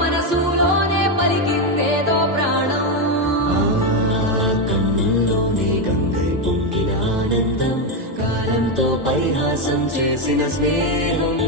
మనసులోనే పలికిందేదో ప్రాణం. కన్నుల్లోనే గంగై పొంగిన ఆనందం, కాలంతో పరిహాసం చేసిన స్నేహం.